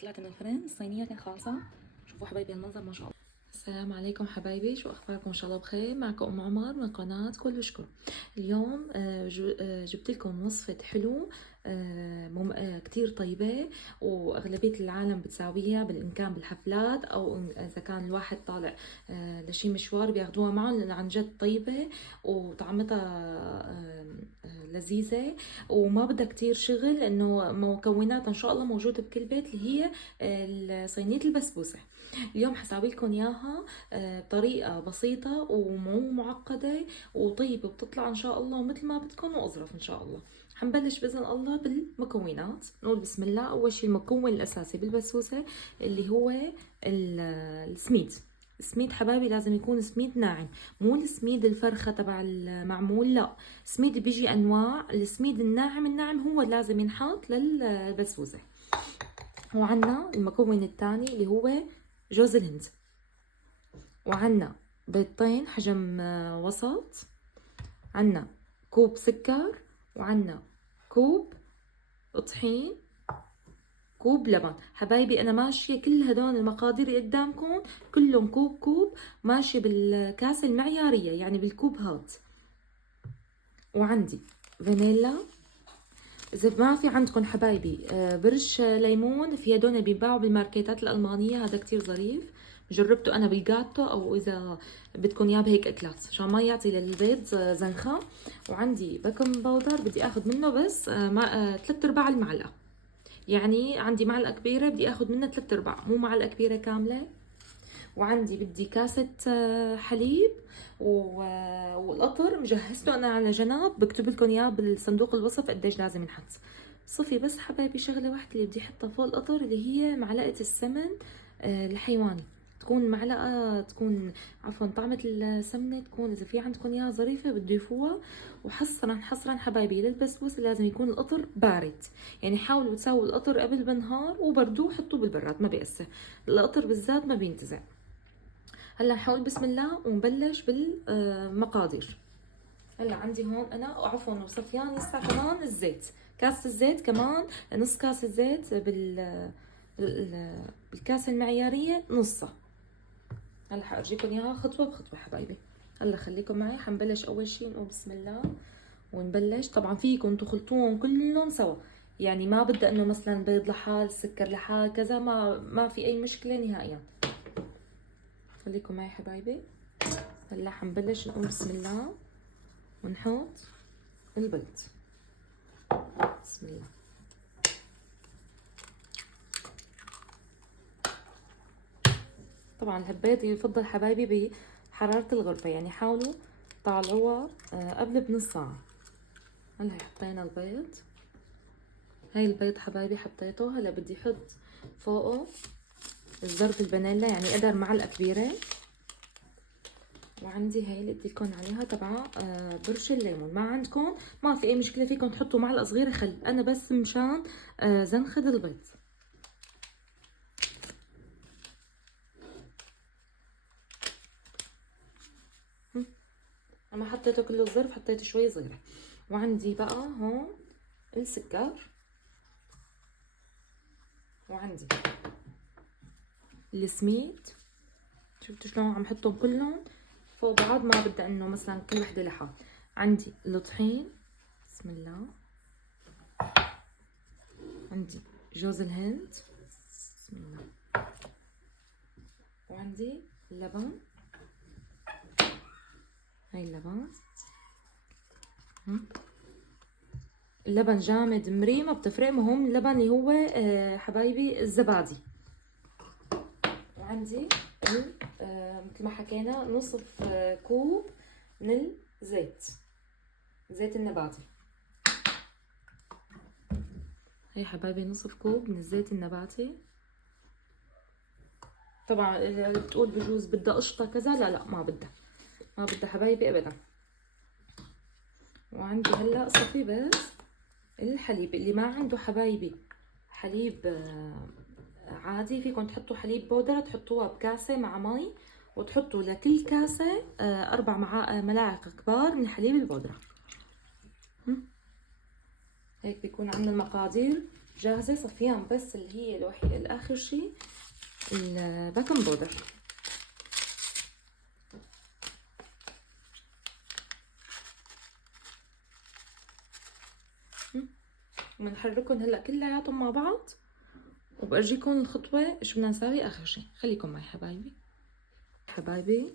طلعت من الفرن، الصينية كانت خالصة. شوفوا حبايبي المنظر ما شاء الله. السلام عليكم حبايبي، شو اخباركم؟ ان شاء الله بخير. معكم ام عمر من قناة كل وشكو. اليوم جبت لكم وصفة حلو كتير طيبة، واغلبية العالم بتساويها بالامكان بالحفلات، او اذا كان الواحد طالع لشي مشوار بياخدوها معهم، لان عن جد طيبة وطعمتها لذيذة وما بدها كتير شغل، لانه مكوناتها ان شاء الله موجودة بكل بيت، اللي هي صينية البسبوسة. اليوم حساوي لكم اياها بطريقة بسيطة ومو معقدة وطيبة، وبتطلع ان شاء الله مثل ما بدكم واظرف ان شاء الله. حنبلش باذن الله بالمكونات. نقول بسم الله. اول شيء المكون الاساسي بالبسبوسة اللي هو السميد. السميد حبايبي لازم يكون سميد ناعم، مو السميد الفرخة تبع المعمول، لا، سميد بيجي انواع. السميد الناعم هو لازم ينحط للبسبوسة. وعنا المكون الثاني اللي هو جوز الهند، وعنا بيضتين حجم وسط، عنا كوب سكر، وعنا كوب طحين، كوب لبن. حبايبي انا ماشيه كل هدول المقادير اللي قدامكم كلهم كوب كوب، ماشيه بالكاسه المعياريه يعني بالكوب هات. وعندي فانيلا. اذا ما في عندكم حبايبي برش ليمون، في هدول بينباعوا بالماركتات الالمانيه، هذا كتير ظريف، جربته انا بالجاتو، او اذا بدكم اياه بهيك اكلات عشان ما يعطي للبيض زنخه. وعندي بيكنج باودر، بدي اخذ منه بس 3/4 المعلقه، يعني عندي معلقه كبيره بدي اخذ منها 3/4، مو معلقه كبيره كامله. وعندي بدي كاسة حليب، والقطر مجهزته انا على جنب، بكتب لكم اياه بالصندوق الوصف قديش لازم ينحط. صفي بس حبايبي شغله واحده اللي بدي احطها فوق القطر، اللي هي معلقه السمن الحيواني. تكون معلقه، تكون عفوا طعمه السمنه تكون اذا في عندكم اياها ظريفه بتضيفوها. وحصرا حبايبي للبسبوسه لازم يكون القطر بارد، يعني حاولوا تساووا القطر قبل بنهار وبردوه حطوه بالبراد، ما بيأثر. القطر بالذات ما بينتزع. هلا نحاول بسم الله ونبلش بالمقادير. هلا عندي هون انا عفوا وصفيان لسه كمان الزيت، كاسة الزيت كمان، نص كاسة زيت بالكاسة المعيارية نصها. هلا حأرجيكم اياها خطوة بخطوة حبايبي. هلا خليكم معي. حنبلش اول شي نقول بسم الله ونبلش. طبعا فيكم تخلطوهم كلهم سوا، يعني ما بدي انه مثلا بيض لحال سكر لحال كذا، ما في اي مشكلة نهائيا. خليكم معي حبايبي. هلا حنبلش نقول بسم الله ونحط البيض. بسم الله. طبعا البيض يفضل حبايبي بحرارة الغرفة، يعني حاولوا طالعوها قبل بنص ساعة. هلا حطينا البيض. هاي البيض حبايبي حطيته. هلا بدي احط فوقه ذرة الفانيلا، يعني قدر معلقة كبيرة. وعندي هاي اللي بدي لكم عليها تبع برش الليمون. ما عندكم ما في اي مشكله، فيكم تحطوا معلقه صغيره خل، انا بس مشان زنخة البيض. انا حطيته كله الظرف، حطيت شوي صغيره. وعندي بقى هون السكر، وعندي السميد. شفتوا شلون عم حطهم كلهم فوق بعض، ما بدي انه مثلا كل وحده لحال. عندي الطحين، بسم الله. عندي جوز الهند، بسم الله. وعندي اللبن، هاي اللبن. اللبن جامد مري ما بتفرق، مهم اللبن اللي هو حبايبي الزبادي. وعندي مثل ما حكينا نصف كوب من زيت النباتي. هي حبايبي نصف كوب من الزيت النباتي. طبعا اللي بتقول بجوز بدها قشطه كذا، لا ما بدها حبايبي ابدا. وعندي هلا صفي بس الحليب. اللي ما عنده حبايبي حليب عادي، فيكم تحطوا حليب بودرة، تحطوها بكاسة مع مي، وتحطوا لكل كاسة 4 ملاعق كبار من حليب البودرة. هيك بيكون عندنا المقادير جاهزة. صفيان بس اللي هي الوحيد الآخر شي البيكنج باودر. بنحركهم هلا كلياتهم مع بعض، وبأرجيكم الخطوة ايش بدنا نساوي آخر شي. خليكم معي حبايبي. حبايبي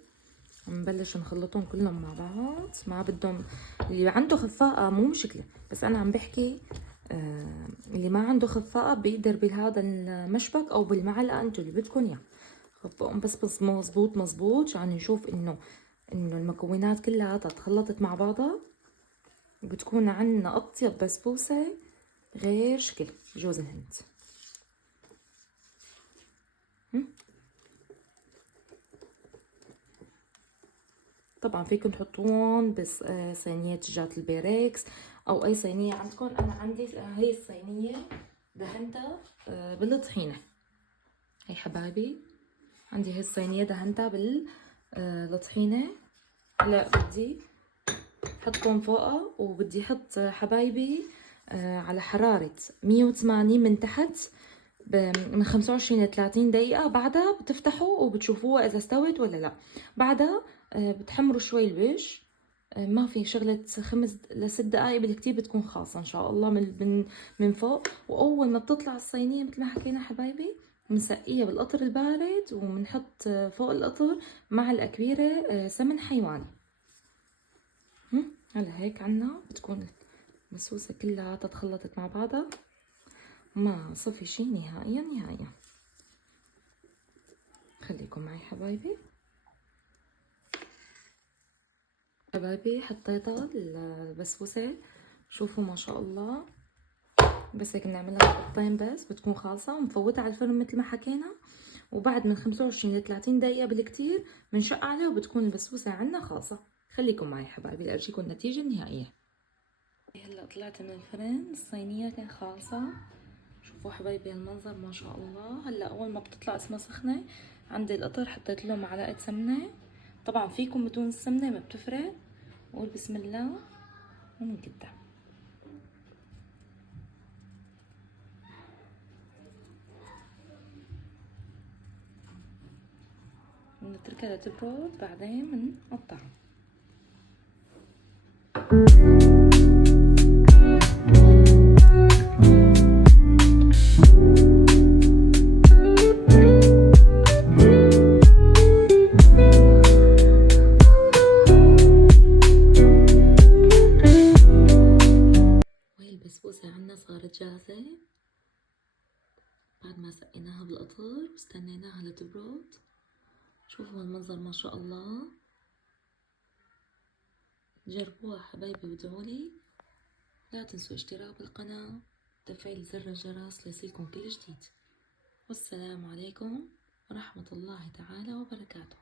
نبلش نخلطهم كلهم مع بعض. ما بدهم اللي عنده خفاقة مو مشكلة، بس أنا عم بحكي اللي ما عنده خفاقة بيقدر بهذا المشبك أو بالمعلقة انتو اللي بدكم إياه. خفقهم بس مظبوط مظبوط عشان نشوف إنه المكونات كلها تخلطت مع بعضها، وبتكون عنا أطيب بسبوسة غير شكل جوز الهند. طبعا فيكم تحطوهم بس صينية جات البيركس او اي صينية عندكم. انا عندي هي الصينية دهنتها بالطحينة. هي حبايبي عندي هي الصينية دهنتها بالطحينة. هلا بدي احطهم فوقها، وبدي احط حبايبي على حرارة 180 من تحت من 25 ل 30 دقيقة. بعدها بتفتحوا وبتشوفوها إذا استوت ولا لا. بعدها بتحمروا شوي الوش. ما في شغلة 5 ل 6 دقايق بالكتير بتكون خالصة إن شاء الله من فوق. وأول ما بتطلع الصينية مثل ما حكينا حبايبي بنسقيها بالقطر البارد، وبنحط فوق القطر مع الأكبيرة سمن حيواني. هلا هيك عنا بتكون البسبوسة كلها تخلطت مع بعضها، ما صفي شي نهائيا نهائيا. خليكم معي حبايبي. حبايبي حطيتها البسبوسة، شوفوا ما شاء الله. بس هيك بنعملها قطين بس بتكون خالصة، ومفوتها على الفرن مثل ما حكينا. وبعد من 25 ل 30 دقيقة بالكتير بنشق عليها وبتكون البسبوسة عنا خالصة. خليكم معي حبايبي لأرجيكم النتيجة النهائية. هلا طلعت من الفرن، الصينية كان خالصة. شوفوا حبايبي المنظر ما شاء الله. هلا اول ما بتطلع اسمها سخنة عندي القطر حطيت له معلقة سمنة. طبعا فيكم بدون السمنة ما بتفرق. قول بسم الله ونقدم. بنتركها لتبرد بعدين بنقطعها. وهي البسبوسة عنا صارت جاهزة بعد ما سقيناها بالقطر واستنيناها لتبرد. شوفوا المنظر ما شاء الله. جربوها حبايبي وادعولي. لا تنسوا اشتراك بالقناة وتفعيل زر الجرس ليصلكم كل جديد. والسلام عليكم ورحمة الله تعالى وبركاته.